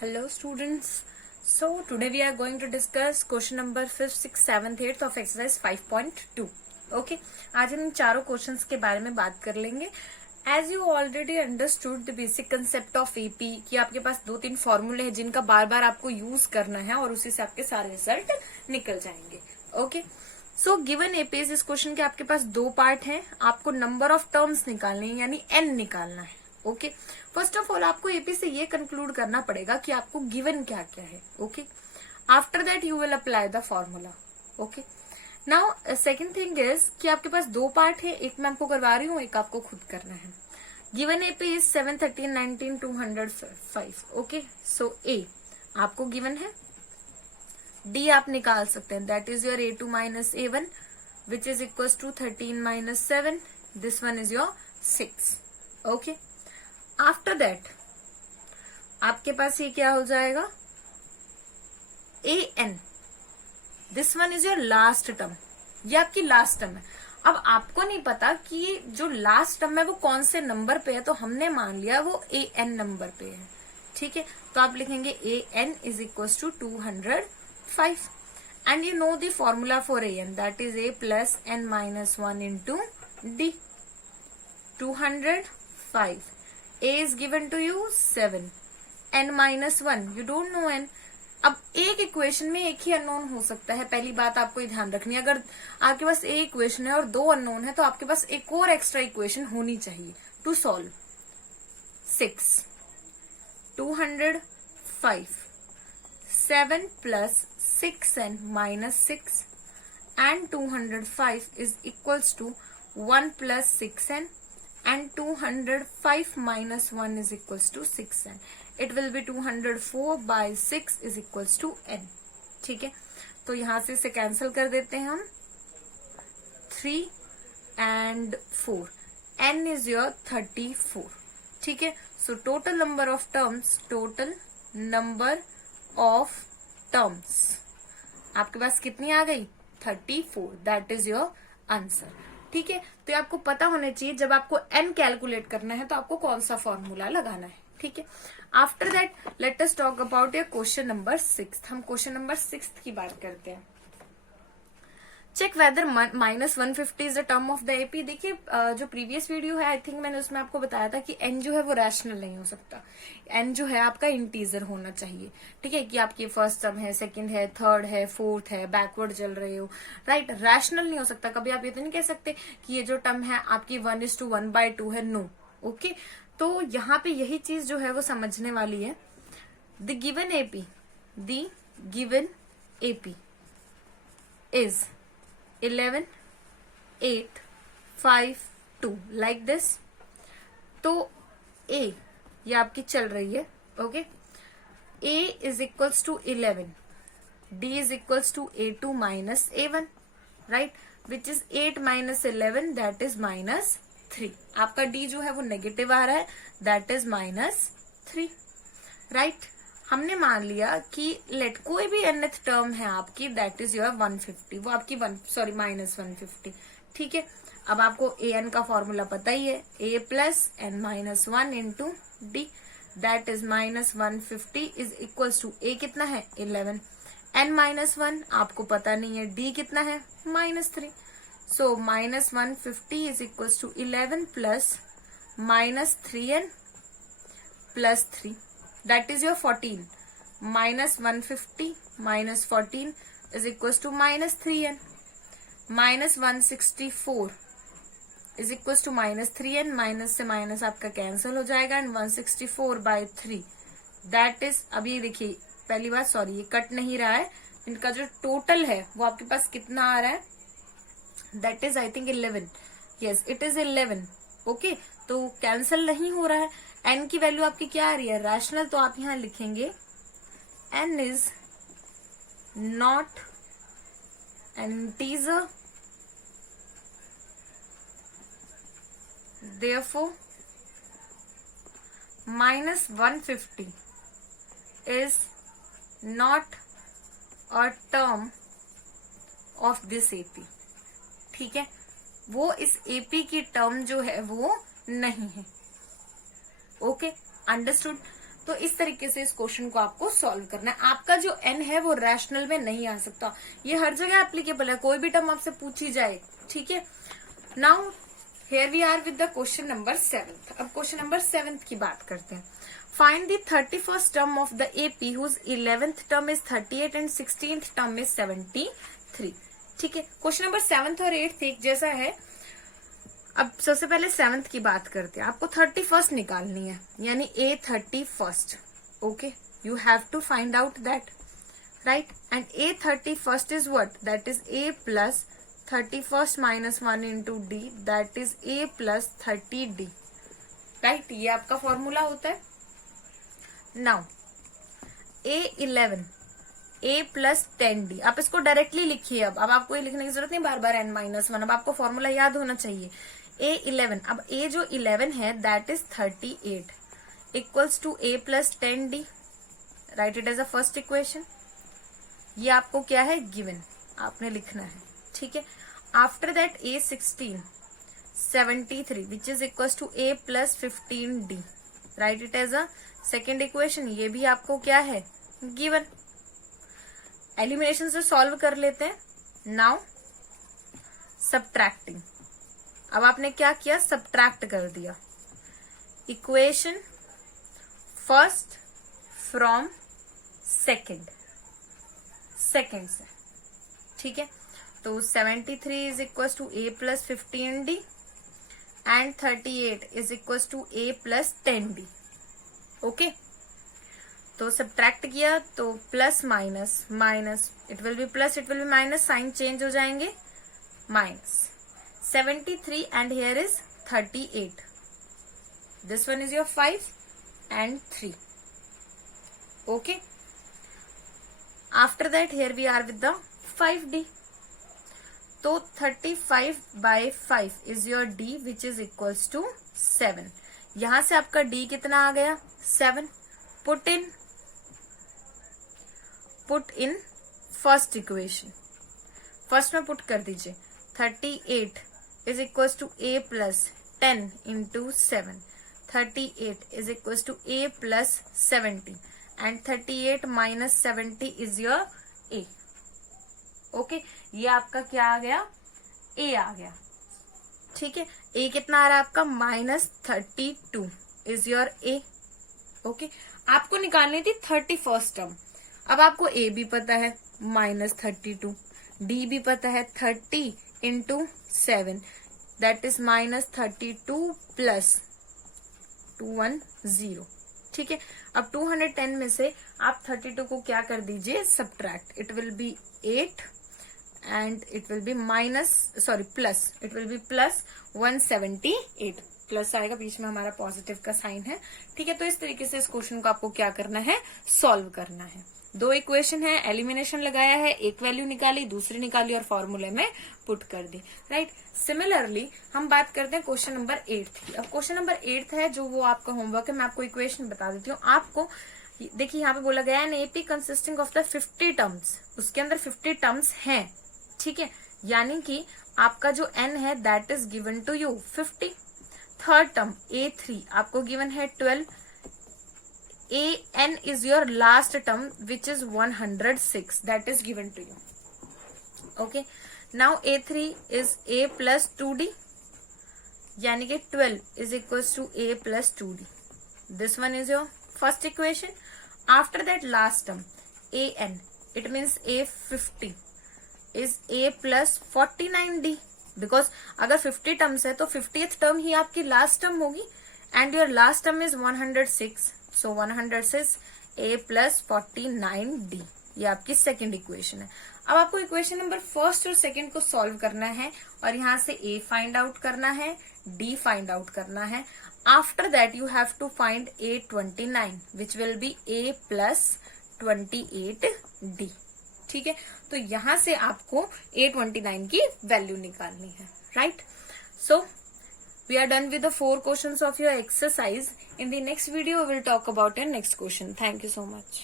Hello students. So today we are going to discuss question number 5th, 6th, 7th, 8th of exercise 5.2. Okay. आज हम इन चारों questions के बारे में बात कर लेंगे. As you already understood the basic concept of AP कि आपके पास 2-3 फॉर्मूले हैं जिनका बार बार आपको यूज करना है और उसी से आपके सारे रिजल्ट निकल जाएंगे. ओके. सो गिवन एपी इस क्वेश्चन के आपके पास 2 पार्ट हैं. आपको नंबर ऑफ टर्म्स निकालने हैं यानी n निकालना है. ओके. फर्स्ट ऑफ ऑल आपको एपी से ये कंक्लूड करना पड़ेगा कि आपको गिवन क्या क्या है. Okay. After that you will apply the formula. Okay. Now second thing is कि आपके पास 2 पार्ट है. एक मैं आपको करवा रही हूँ, एक आपको खुद करना है. Given AP is 7, 13, 19, 205. Okay. So a आपको गिवन है. डी आप निकाल सकते हैं. That is your A2 minus A1 which is equal to 13 minus 7. This one is your 6. Okay. After that आपके पास ये क्या हो जाएगा, AN. This one is your last term. ये आपकी लास्ट टर्म है. अब आपको नहीं पता कि जो लास्ट टर्म है वो कौन से नंबर पे है, तो हमने मान लिया वो AN नंबर पे है. ठीक है. तो आप लिखेंगे AN is equal to 205 and you know the formula for AN, that is A plus N minus 1 into D. 205. A is given to you 7. N minus 1, you don't know N. अब एक equation में एक ही unknown हो सकता है. पहली बात आपको ये ध्यान रखनी है. अगर आपके पास एक इक्वेशन है और 2 अननोन है तो आपके पास एक और एक्स्ट्रा इक्वेशन होनी चाहिए to solve. 6 205 7 plus 6n minus 6 and 205 is equals to 1 plus 6n and 205 minus 1 is equals to 6n. It will be 204 by 6 is equals to n. ठीक है. तो यहां से इसे कैंसिल कर देते हैं हम. 3 and 4. n is your 34. ठीक है. So total number of terms, total number of terms आपके पास कितनी आ गई, 34. That is your answer. ठीक है. तो ये आपको पता होना चाहिए जब आपको n कैलकुलेट करना है तो आपको कौन सा फॉर्मूला लगाना है. ठीक है. After that let us talk about your question number 6. हम क्वेश्चन नंबर 6 की बात करते हैं. Check whether minus 150 is the term of the AP. देखिए जो प्रीवियस वीडियो है आई थिंक मैंने उसमें आपको बताया था कि n जो है वो रैशनल नहीं हो सकता. n जो है आपका इंटीजर होना चाहिए. ठीक है. कि आपकी फर्स्ट टर्म है, सेकंड है, थर्ड है, फोर्थ है, बैकवर्ड चल रहे हो. राइट. रैशनल नहीं हो सकता. कभी आप ये तो नहीं कह सकते कि ये जो टर्म है आपकी 1:1/2 है. नो. ओके. तो यहाँ पे यही चीज जो है वो समझने वाली है. The given AP is 11, 8, 5, 2 like this. तो A ये आपकी चल रही है. Okay. A is equals to 11. D is equals to A2 minus A1. Right. Which is 8 minus 11 that is minus 3. आपका D जो है वो नेगेटिव आ रहा है. That is minus 3. Right. हमने मान लिया कि लेट कोई भी nth टर्म है आपकी दैट इज योर 150. वो आपकी माइनस 150. ठीक है. अब आपको an का फॉर्मूला पता ही है. a plus n minus 1 into d that is minus 150 is equal to a कितना है 11. n माइनस 1 आपको पता नहीं है. d कितना है minus 3. So minus 150 is equal to 11 plus minus 3n plus 3. That is your 14. Minus 150 minus 14 is equals to minus 3n. Minus 164 is equals to minus 3n. Minus से minus आपका cancel हो जाएगा एंड 164/3 दैट इज. अभी देखिए पहली बात sorry ये cut नहीं रहा है. इनका जो टोटल है वो आपके पास कितना आ रहा है, that is I think 11. Yes it is 11. Okay. तो कैंसिल नहीं हो रहा है. n की वैल्यू आपकी क्या आ रही है, रैशनल. तो आप यहां लिखेंगे n is not an integer, therefore minus 150 is not a term of this AP. ठीक है. वो इस एपी की टर्म जो है वो नहीं है. ओके. अंडरस्टूड. तो इस तरीके से इस क्वेश्चन को आपको सॉल्व करना है। आपका जो n है वो रैशनल में नहीं आ सकता, ये हर जगह एप्लीकेबल है, कोई भी टर्म आपसे पूछी जाए, ठीक है। Now here we are with the question number 7। अब क्वेश्चन नंबर 7 की बात करते हैं। Find the 31st term of the AP whose 11th term is 38 and 16th term is 73। ठीक है, क्वेश्चन नंबर 7 और 8 एक जैसा है। अब सबसे पहले 7th की बात करते हैं। आपको 31st निकालनी है, यानी a 31st। Okay, you have to find out that, right. And a 31st is what? That is a plus 31st minus 1 into d, that is a plus 30d, right. ये आपका फॉर्मूला होता है। Now a11 a plus 10d, आप इसको directly लिखिए। अब आपको ये लिखने की जरूरत नहीं बार बार n-1, अब आपको फॉर्मूला याद होना चाहिए। a11, अब a जो 11 है that is 38 equals to a plus 10d, write it as a first equation. ये आपको क्या है? गिवन, आपने लिखना है, ठीक है। After that a16 73 which is equals to a plus 15d, write it as a second equation. ये भी आपको क्या है? गिवन। एलिमिनेशन से सॉल्व कर लेते हैं। नाउ सब्ट्रैक्टिंग, अब आपने क्या किया? सब्ट्रैक्ट कर दिया इक्वेशन फर्स्ट फ्रॉम सेकेंड से, ठीक है। तो 73 is equal to a plus 15d and 38 is equal to a plus 10d। Okay, तो सब्ट्रैक्ट किया तो plus minus minus, it will be plus, it will be minus, sign change हो जाएंगे, minus 73 and here is 38. This one is your 5 and 3. Okay. After that here we are with the 5d. तो 35 by 5 is your d which is equals to 7. यहां से आपका d कितना आ गया? 7. Put in first equation. First में put कर दीजिए। 38 is equals to a plus 10 into 7. 38 is equals to a plus 70 and 38 minus 70 is your a. Okay, ये आपका क्या आ गया? a आ गया, ठीक है। a कितना आ रहा है आपका? -32 is your a. ओके, आपको निकालनी थी 31st टर्म। अब आपको a भी पता है -32, d भी पता है 30 into 7 that is -32 plus 210, ठीक है। अब 210 में से आप 32 को क्या कर दीजिए? Subtract, it will B 8 and it will be plus, it will be plus 178, plus आएगा, बीच में हमारा पॉजिटिव का साइन है, ठीक है। तो इस तरीके से इस क्वेश्चन को आपको क्या करना है? सॉल्व करना है। दो इक्वेशन है, एलिमिनेशन लगाया है, एक वैल्यू निकाली, दूसरी निकाली और फॉर्मूले में पुट कर दी, राइट। सिमिलरली हम बात करते हैं क्वेश्चन नंबर 8 की। अब क्वेश्चन नंबर 8 है जो वो आपका होमवर्क है, मैं आपको इक्वेशन बता देती हूँ। आपको देखिए यहाँ पे बोला गया है AP consisting of the 50 terms, उसके अंदर 50 टर्म्स हैं, ठीक है। यानी कि आपका जो n है that is given to you 50। Third term a3 आपको गिवन है 12। an is your last term which is 106, that is given to you. Okay, now a3 is a plus 2d, यानी कि 12 is equals to a plus 2d. This one is your first equation. After that last term an, it means a50 is a plus 49d, because अगर 50 terms है तो 50th term ही आपकी last term होगी and your last term is 106. So 106 a plus 49d, ये आपकी second equation है। अब आपको इक्वेशन नंबर फर्स्ट और सेकेंड को सॉल्व करना है और यहाँ से a फाइंड आउट करना है, d फाइंड आउट करना है। After that you have to find a29 which will be a plus 28d, ठीक है। तो यहाँ से आपको a29 की वैल्यू निकालनी है, right. So we are done with the 4 questions of your exercise. In the next video, we will talk about your next question. Thank you so much.